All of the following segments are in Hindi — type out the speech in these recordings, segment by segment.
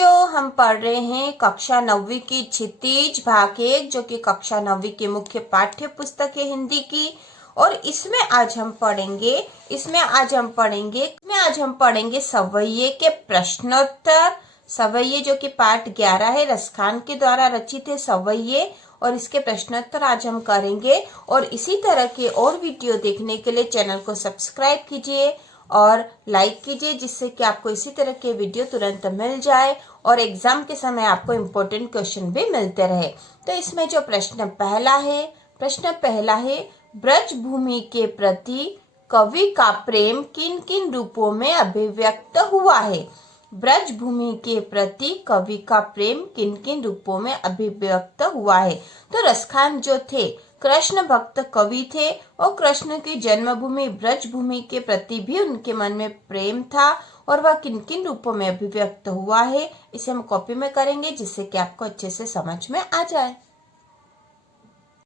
बच्चों, हम पढ़ रहे हैं कक्षा 9वीं की क्षितिज भाग 1, जो कि कक्षा 9वीं की मुख्य पाठ्य पुस्तक है हिंदी की। और इसमें आज हम पढ़ेंगे सवैये के प्रश्नोत्तर। सवैये जो कि पाठ 11 है, रसखान के द्वारा रचित है सवैये, और इसके प्रश्नोत्तर आज हम करेंगे। और इसी तरह के और वीडियो देखने के लिए चैनल को सब्सक्राइब कीजिए और लाइक कीजिए, जिससे कि आपको इसी तरह के वीडियो तुरंत मिल जाए और एग्जाम के समय आपको इम्पोर्टेंट क्वेश्चन भी मिलते रहे। तो इसमें जो प्रश्न पहला है, ब्रज भूमि के प्रति कवि का प्रेम किन किन रूपों में अभिव्यक्त हुआ है। ब्रज भूमि के प्रति कवि का प्रेम किन किन रूपों में अभिव्यक्त हुआ है। तो रसखान जो थे कृष्ण भक्त कवि थे और कृष्ण की जन्मभूमि ब्रज भूमि के प्रति भी उनके मन में प्रेम था, और वह किन किन रूपों में अभिव्यक्त हुआ है इसे हम कॉपी में करेंगे, जिससे कि आपको अच्छे से समझ में आ जाए।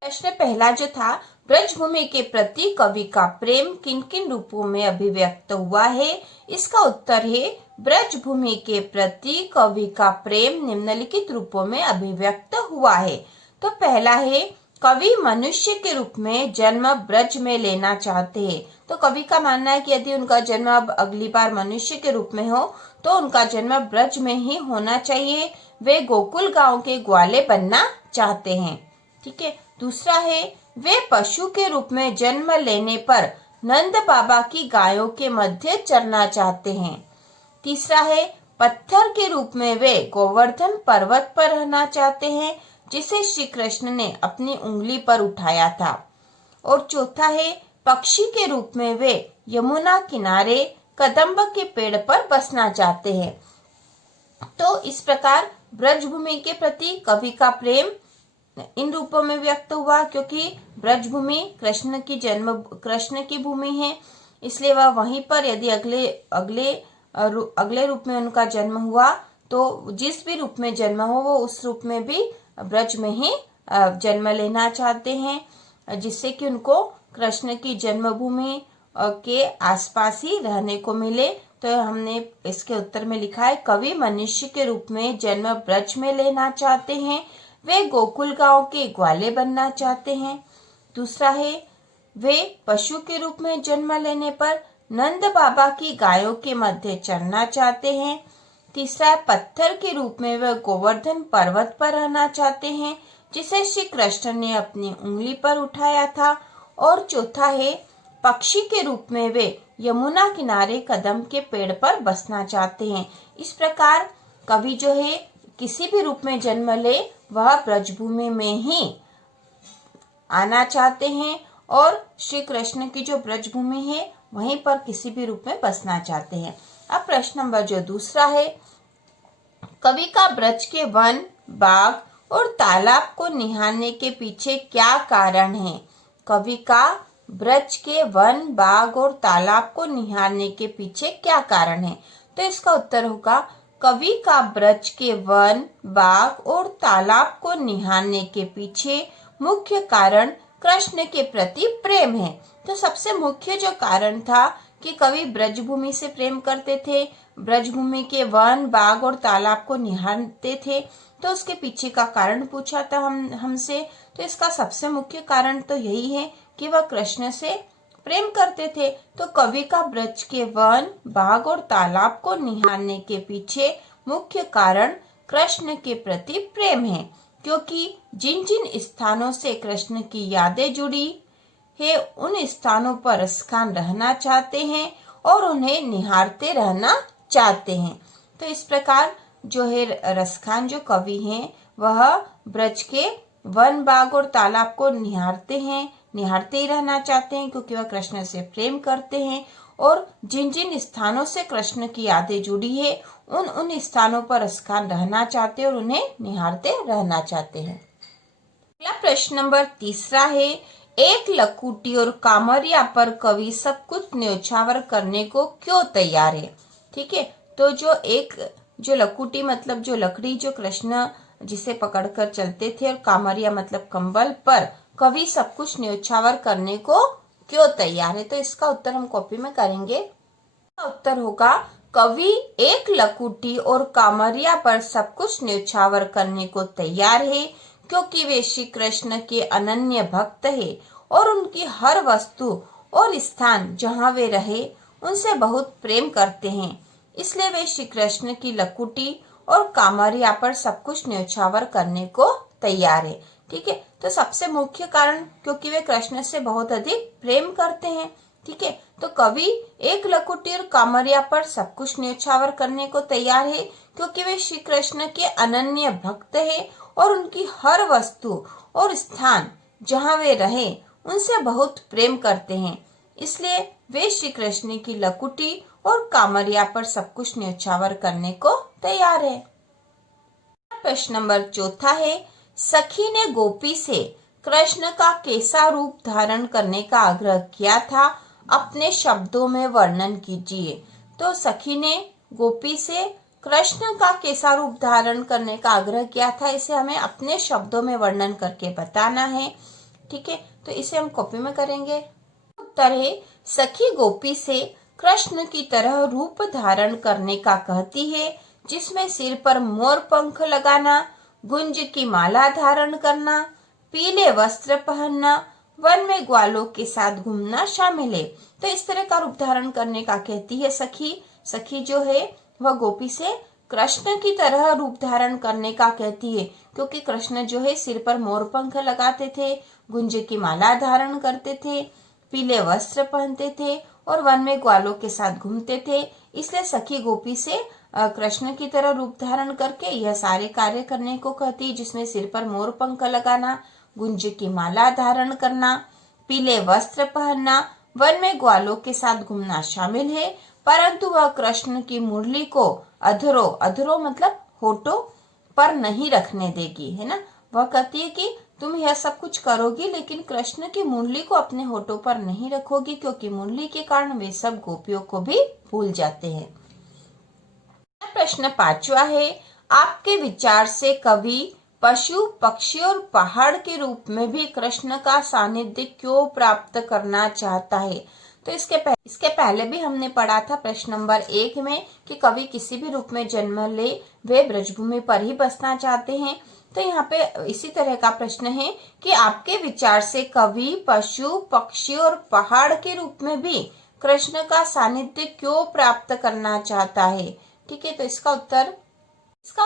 प्रश्न पहला जो था, ब्रज भूमि के प्रति कवि का प्रेम किन किन रूपों में अभिव्यक्त हुआ है, इसका उत्तर है ब्रज भूमि के प्रति कवि का प्रेम निम्नलिखित रूपों में अभिव्यक्त हुआ है। तो पहला है, कवि मनुष्य के रूप में जन्म ब्रज में लेना चाहते हैं। तो कवि का मानना है कि यदि उनका जन्म अब अगली बार मनुष्य के रूप में हो तो उनका जन्म ब्रज में ही होना चाहिए। वे गोकुल गांव के ग्वाले बनना चाहते हैं। ठीक है। दूसरा है, वे पशु के रूप में जन्म लेने पर नंद बाबा की गायों के मध्य चरना चाहते हैं। तीसरा है, पत्थर के रूप में वे गोवर्धन पर्वत पर रहना चाहते हैं, जिसे श्री कृष्ण ने अपनी उंगली पर उठाया था। और चौथा है, पक्षी के रूप में वे यमुना किनारे कदम्ब के पेड़ पर बसना चाहते हैं। तो इस प्रकार ब्रजभूमि के प्रति कवि का प्रेम इन रूपों में व्यक्त हुआ, क्योंकि ब्रजभूमि कृष्ण की भूमि है, इसलिए वह वहीं पर यदि अगले रूप में उनका जन्म हुआ तो जिस भी रूप में जन्म हो वो उस रूप में भी ब्रज में ही जन्म लेना चाहते हैं, जिससे कि उनको कृष्ण की जन्मभूमि के आसपास ही रहने को मिले। तो हमने इसके उत्तर में लिखा है, कवि मनुष्य के रूप में जन्म ब्रज में लेना चाहते हैं, वे गोकुल गांव के ग्वाले बनना चाहते हैं। दूसरा है, वे पशु के रूप में जन्म लेने पर नंद बाबा की गायों के मध्य चरना चाहते हैं। तीसरा है, पत्थर के रूप में वे गोवर्धन पर्वत पर रहना चाहते हैं, जिसे श्री कृष्ण ने अपनी उंगली पर उठाया था। और चौथा है, पक्षी के रूप में वे यमुना किनारे कदम के पेड़ पर बसना चाहते हैं। इस प्रकार कवि जो है किसी भी रूप में जन्म ले वह ब्रजभूमि में ही आना चाहते हैं, और श्री कृष्ण की जो ब्रजभूमि है वहीं पर किसी भी रूप में बसना चाहते हैं। अब प्रश्न नंबर जो दूसरा है, कवि का ब्रज के वन, बाग और तालाब को निहारने के पीछे क्या कारण है। कवि का ब्रज के वन, बाग और तालाब को निहारने के पीछे क्या कारण है। तो इसका उत्तर होगा, कवि का ब्रज के वन, बाग और तालाब को निहारने के पीछे मुख्य कारण कृष्ण के प्रति प्रेम है। तो सबसे मुख्य जो कारण था कि कवि ब्रजभूमि से प्रेम करते थे, ब्रजभूमि के वन, बाग और तालाब को निहारते थे, तो उसके पीछे का कारण पूछा था हमसे। तो इसका सबसे मुख्य कारण तो यही है कि वह कृष्ण से प्रेम करते थे। तो कवि का ब्रज के वन, बाग और तालाब को निहारने के पीछे मुख्य कारण कृष्ण के प्रति प्रेम है, क्योंकि जिन जिन स्थानों से कृष्ण की यादें जुड़ी है उन स्थानों पर रसखान रहना चाहते हैं और उन्हें निहारते रहना चाहते हैं। तो इस प्रकार जो है रसखान जो कवि हैं वह ब्रज के वन, बाग और तालाब को निहारते ही रहना चाहते हैं, क्योंकि वह कृष्ण से प्रेम करते हैं, और जिन जिन स्थानों से कृष्ण की यादें जुड़ी है उन स्थानों पर रसखान रहना चाहते हैं और उन्हें निहारते रहना चाहते हैं। अगला प्रश्न नंबर तीसरा है, एक लकुटी और कामरिया पर कवि सब कुछ न्योछावर करने को क्यों तैयार है। ठीक है। तो जो लकुटी मतलब जो लकड़ी जो कृष्ण जिसे पकड़कर चलते थे, और कामरिया मतलब कंबल पर कवि सब कुछ न्योछावर करने को क्यों तैयार है। तो इसका उत्तर हम कॉपी में करेंगे। उत्तर होगा, कवि एक लकुटी और कामरिया पर सब कुछ न्यौछावर करने को तैयार है, क्योंकि वे श्री कृष्ण के अनन्य भक्त है और उनकी हर वस्तु और स्थान जहाँ वे रहे उनसे बहुत प्रेम करते हैं। इसलिए वे श्री कृष्ण की लकुटी और कामरिया पर सब कुछ न्यौछावर करने को तैयार है। ठीक है, तो सबसे मुख्य कारण क्योंकि वे कृष्ण से बहुत अधिक प्रेम करते हैं। ठीक है, तो कवि एक लकुटी और कामरिया पर सब कुछ न्यौछावर करने को तैयार है, क्योंकि वे श्री कृष्ण के अनन्य भक्त है और उनकी हर वस्तु और स्थान जहाँ वे रहे उनसे बहुत प्रेम करते हैं। इसलिए वे श्री कृष्ण की लकुटी और कामरिया पर सब कुछ न्यौछावर करने को तैयार है। प्रश्न नंबर 4 है, सखी ने गोपी से कृष्ण का कैसा रूप धारण करने का आग्रह किया था, अपने शब्दों में वर्णन कीजिए। तो सखी ने गोपी से कृष्ण का कैसा रूप धारण करने का आग्रह किया था, इसे हमें अपने शब्दों में वर्णन करके बताना है। ठीक है, तो इसे हम कॉपी में करेंगे। उत्तर है, सखी गोपी से कृष्ण की तरह रूप धारण करने का कहती है, जिसमें सिर पर मोर पंख लगाना, गुंज की माला धारण करना, पीले वस्त्र पहनना, वन में ग्वालों के साथ घूमना शामिल है। तो इस तरह का रूप धारण करने का कहती है सखी। सखी जो है वह गोपी से कृष्ण की तरह रूप धारण करने का कहती है, क्योंकि कृष्ण जो है सिर पर मोर पंख लगाते थे, गुंज की माला धारण करते थे, पीले वस्त्र पहनते थे और वन में ग्वालों के साथ घूमते थे। इसलिए सखी गोपी से कृष्ण की तरह रूप धारण करके यह सारे कार्य करने को कहती है, जिसमें सिर पर मोर पंख लगाना, गुंज की माला धारण करना, पीले वस्त्र पहनना, वन में ग्वालों के साथ घूमना शामिल है। परंतु वह कृष्ण की मुरली को अधरों मतलब होठों पर नहीं रखने देगी, है ना। वह कहती है कि तुम यह सब कुछ करोगी, लेकिन कृष्ण की मुरली को अपने होठों पर नहीं रखोगी, क्योंकि मुरली के कारण वे सब गोपियों को भी भूल जाते हैं। प्रश्न 5वां है, आपके विचार से कवि पशु, पक्षी और पहाड़ के रूप में भी कृष्ण का सानिध्य क्यों प्राप्त करना चाहता है। तो इसके पहले भी हमने पढ़ा था प्रश्न नंबर 1 में कि कवि किसी भी रूप में जन्म ले वे ब्रजभूमि पर ही बसना चाहते हैं। तो यहाँ पे इसी तरह का प्रश्न है कि आपके विचार से कवि पशु, पक्षी और पहाड़ के रूप में भी कृष्ण का सानिध्य क्यों प्राप्त करना चाहता है। ठीक है, तो इसका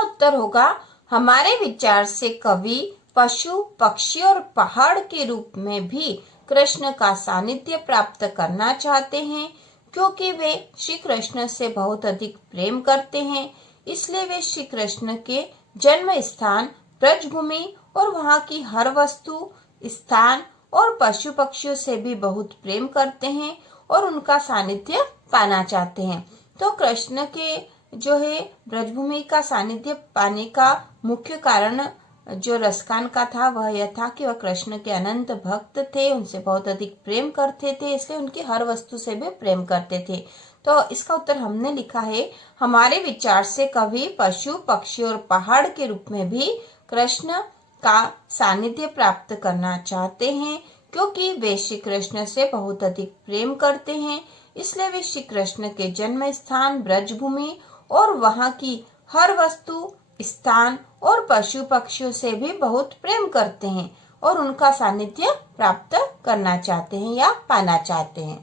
उत्तर होगा, हमारे विचार से कवि पशु, पक्षी और पहाड़ के रूप में भी कृष्ण का सानिध्य प्राप्त करना चाहते हैं, क्योंकि वे श्री कृष्ण से बहुत अधिक प्रेम करते हैं। इसलिए वे श्री कृष्ण के जन्म स्थान ब्रजभूमि और वहाँ की हर वस्तु, स्थान और पशु पक्षियों से भी बहुत प्रेम करते हैं और उनका सानिध्य पाना चाहते हैं। तो कृष्ण के जो है ब्रजभूमि का सानिध्य पाने का मुख्य कारण जो रसखान का था वह यह था कि वह कृष्ण के अनंत भक्त थे, उनसे बहुत अधिक प्रेम करते थे, इसलिए उनकी हर वस्तु से भी प्रेम करते थे। तो इसका उत्तर हमने लिखा है, हमारे विचार से कवि पशु, पक्षी और पहाड़ के रूप में भी कृष्ण का सानिध्य प्राप्त करना चाहते हैं, क्योंकि वे श्री कृष्ण से बहुत अधिक प्रेम करते हैं। इसलिए वे श्री कृष्ण के जन्म स्थान ब्रजभूमि और वहाँ की हर वस्तु, स्थान और पशु पक्षियों से भी बहुत प्रेम करते हैं और उनका सानिध्य प्राप्त करना चाहते हैं या पाना चाहते हैं।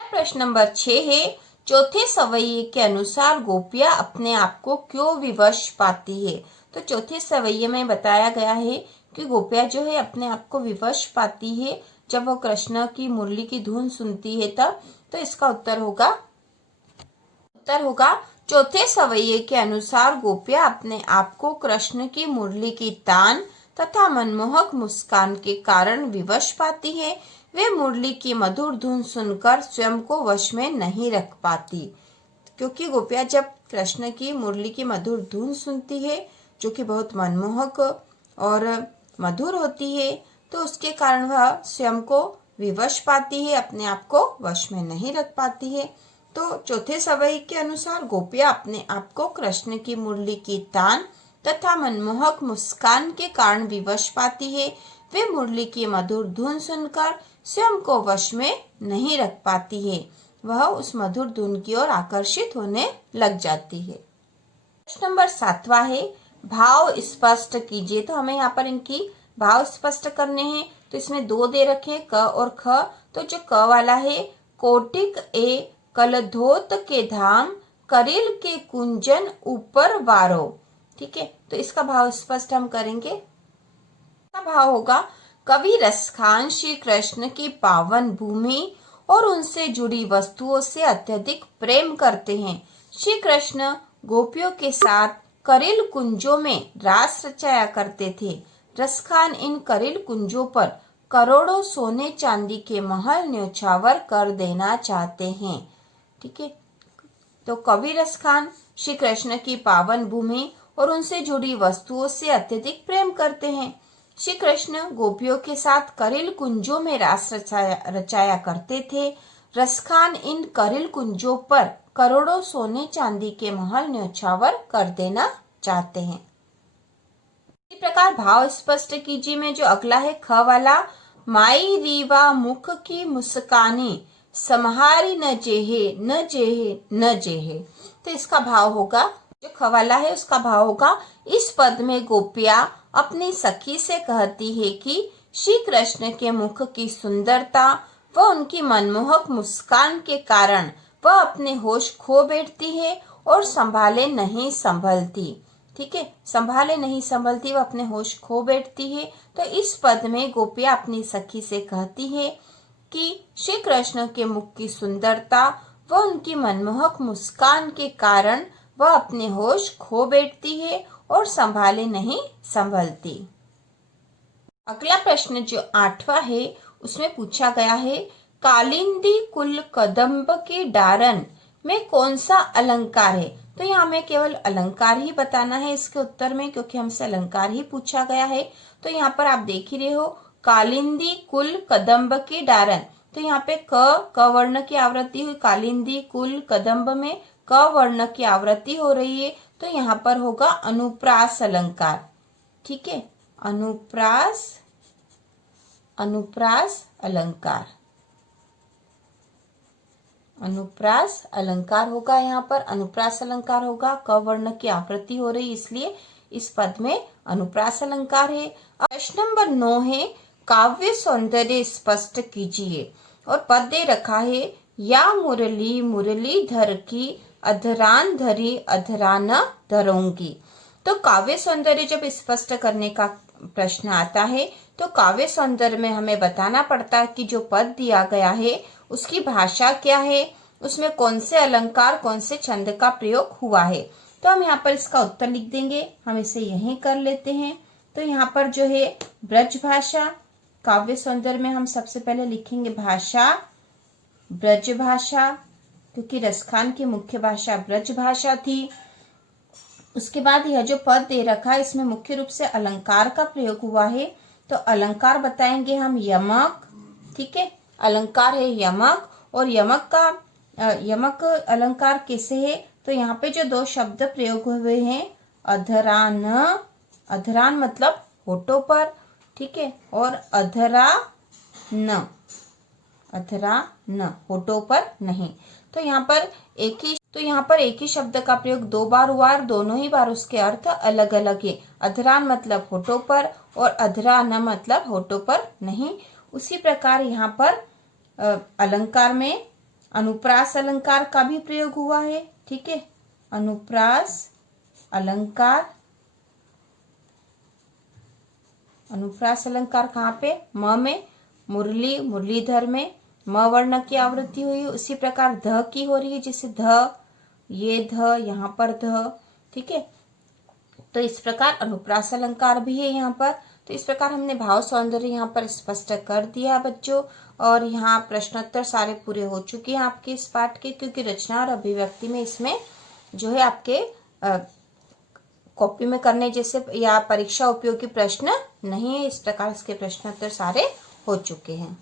प्रश्न नंबर 6 है, चौथे सवैये के अनुसार गोपियां अपने आप को क्यों विवश पाती है। तो चौथे सवैये में बताया गया है कि गोपियां जो है अपने आप को विवश पाती है जब वो कृष्ण की मुरली की धुन सुनती है तब। तो इसका उत्तर होगा चौथे सवैये के अनुसार गोपियां अपने आप को कृष्ण की मुरली की तान तथा मनमोहक मुस्कान के कारण विवश पाती है। वे मुरली की मधुर धुन सुनकर स्वयं को वश में नहीं रख पाती, क्योंकि गोपियां जब कृष्ण की मुरली की मधुर धुन सुनती है जो कि बहुत मनमोहक और मधुर होती है, तो उसके कारण वह स्वयं को विवश पाती है, अपने आप को वश में नहीं रख पाती है। तो चौथे सवैये के अनुसार गोपियां अपने आप को कृष्ण की मुरली की तान तथा मनमोहक मुस्कान के कारण विवश पाती है। वे मुरली की मधुर धुन सुनकर स्वयं को वश में नहीं रख पाती है। वह उस मधुर धुन की ओर आकर्षित होने लग जाती है। प्रश्न नंबर 7वां है, भाव स्पष्ट कीजिए। तो हमें यहाँ पर इनकी भाव स्पष्ट करने हैं। तो इसमें 2 दे रखे हैं, क और ख। तो जो क वाला है, कोटिक ए कलधोत के धाम, करिल के कुंजन ऊपर वारो। ठीक है, तो इसका भाव स्पष्ट हम करेंगे। इसका भाव होगा, कवि रसखान श्री कृष्ण की पावन भूमि और उनसे जुड़ी वस्तुओं से अत्यधिक प्रेम करते हैं। श्री कृष्ण गोपियों के साथ करिल कुंजों में रास रचाया करते थे। रसखान इन करिल कुंजों पर करोड़ों सोने चांदी के महल न्योछावर कर देना चाहते हैं। ठीक है, तो कवि रसखान श्री कृष्ण की पावन भूमि और उनसे जुड़ी वस्तुओं से अत्यधिक प्रेम करते हैं। श्री कृष्ण गोपियों के साथ करिल कुंजों में रास रचाया करते थे। रसखान इन करिल कुंजों पर करोड़ों सोने चांदी के महल न्योछावर कर देना चाहते हैं। इसी प्रकार भाव स्पष्ट कीजिए में जो अगला है ख वाला, माई रीवा मुख की मुस्कानी, समहारी न जेहे न जेहे न जेहे। तो इसका भाव होगा, जो ख वाला है उसका भाव होगा, इस पद में गोपियां अपनी सखी से कहती है कि श्री कृष्ण के मुख की सुंदरता व उनकी मनमोहक मुस्कान के कारण वह अपने होश खो बैठती है और संभाले नहीं संभलती। ठीक है, संभाले नहीं संभलती, वह अपने होश खो बैठती है। तो इस पद में गोपियां अपनी सखी से कहती है कि श्री कृष्ण के मुख की सुंदरता व उनकी मनमोहक मुस्कान के कारण वह अपने होश खो बैठती है और संभाले नहीं संभलती। अगला प्रश्न जो 8वां है उसमें पूछा गया है, कालिंदी कुल कदम्ब के डारन में कौन सा अलंकार है। तो यहाँ हमें केवल अलंकार ही बताना है इसके उत्तर में, क्योंकि हमसे अलंकार ही पूछा गया है। तो यहाँ पर आप देख ही रहे हो, कालिंदी कुल कदम्ब के डारन। तो यहाँ पे क वर्ण की आवृत्ति हुई, कालिंदी कुल कदम्ब में क वर्ण की आवृत्ति हो रही है। तो यहाँ पर होगा अनुप्रास अलंकार। ठीक है, अनुप्रास अलंकार, अनुप्रास अलंकार होगा। यहाँ पर अनुप्रास अलंकार होगा, क वर्ण की आवृत्ति हो रही इसलिए इस पद में अनुप्रास अलंकार है। प्रश्न नंबर 9 है, काव्य सौंदर्य स्पष्ट कीजिए। और पद दे रखा है, या मुरली मुरलीधर की अधरान धरी अधरान धरूंगी। तो काव्य सौंदर्य जब स्पष्ट करने का प्रश्न आता है तो काव्य सौंदर्य में हमें बताना पड़ता है कि जो पद दिया गया है उसकी भाषा क्या है, उसमें कौन से अलंकार कौन से छंद का प्रयोग हुआ है। तो हम यहाँ पर इसका उत्तर लिख देंगे, हम इसे यहीं कर लेते हैं। तो यहाँ पर जो है ब्रज भाषा, काव्य सौंदर्य में हम सबसे पहले लिखेंगे भाषा ब्रज भाषा, क्योंकि रसखान की मुख्य भाषा ब्रज भाषा थी। उसके बाद यह जो पद दे रखा है इसमें मुख्य रूप से अलंकार का प्रयोग हुआ है। तो अलंकार बताएंगे हम यमक। ठीक है, अलंकार है यमक, और यमक अलंकार कैसे है। तो यहाँ पे जो 2 शब्द प्रयोग हुए हैं, अधरान, अधरान मतलब होठों पर। ठीक है, और अधरा न, अधरा न होठों पर नहीं। तो यहाँ पर एक ही शब्द का प्रयोग 2 बार हुआ और दोनों ही बार उसके अर्थ अलग अलग है। अधरान मतलब होठों पर और अधरा न मतलब होठों पर नहीं। उसी प्रकार यहाँ पर अलंकार में अनुप्रास अलंकार का भी प्रयोग हुआ है। ठीक है, अनुप्रास अलंकार, अनुप्रास अलंकार कहाँ पे, म में, मुरली मुरलीधर में म वर्ण की आवृत्ति हुई। उसी प्रकार ध की हो रही है, जैसे ध, ये ध, यहाँ पर ध। ठीक है, तो इस प्रकार अनुप्रास अलंकार भी है यहाँ पर। तो इस प्रकार हमने भाव सौंदर्य यहाँ पर स्पष्ट कर दिया बच्चों। और यहाँ प्रश्नोत्तर सारे पूरे हो चुके हैं आपके इस पाठ के, क्योंकि रचना और अभिव्यक्ति में इसमें जो है आपके कॉपी में करने जैसे या परीक्षा उपयोगी प्रश्न नहीं है। इस प्रकार इसके प्रश्नोत्तर सारे हो चुके हैं।